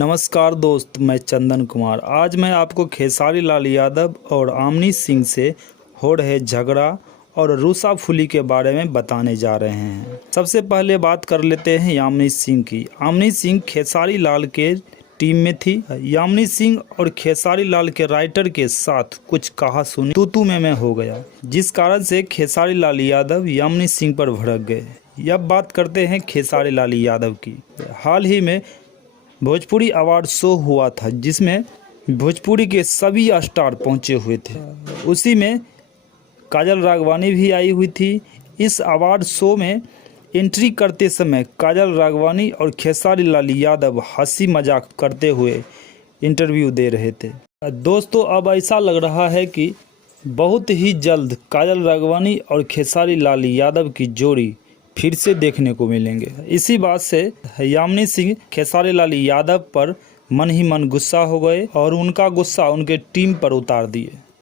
नमस्कार दोस्त, मैं चंदन कुमार। आज मैं आपको खेसारी लाल यादव और आमनी सिंह से हो रहे झगड़ा और रूसाफुली के बारे में बताने जा रहे हैं। सबसे पहले बात कर लेते हैं आमनी सिंह की। आमनी सिंह खेसारी लाल के टीम में थी। यामिनी सिंह और खेसारी लाल के राइटर के साथ कुछ कहा सुनी तू में हो गया, जिस कारण से खेसारी लाल यादव यामिनी सिंह पर भड़क गए। अब बात करते हैं खेसारी लाल यादव की। हाल ही में भोजपुरी अवार्ड शो हुआ था, जिसमें भोजपुरी के सभी स्टार पहुंचे हुए थे। उसी में काजल राघवानी भी आई हुई थी। इस अवार्ड शो में एंट्री करते समय काजल राघवानी और खेसारी लाल यादव हंसी मजाक करते हुए इंटरव्यू दे रहे थे। दोस्तों, अब ऐसा लग रहा है कि बहुत ही जल्द काजल राघवानी और खेसारी लाल यादव की जोड़ी फिर से देखने को मिलेंगे। इसी बात से यामिनी सिंह खेसारी लाल यादव पर मन ही मन गुस्सा हो गए और उनका गुस्सा उनके टीम पर उतार दिए।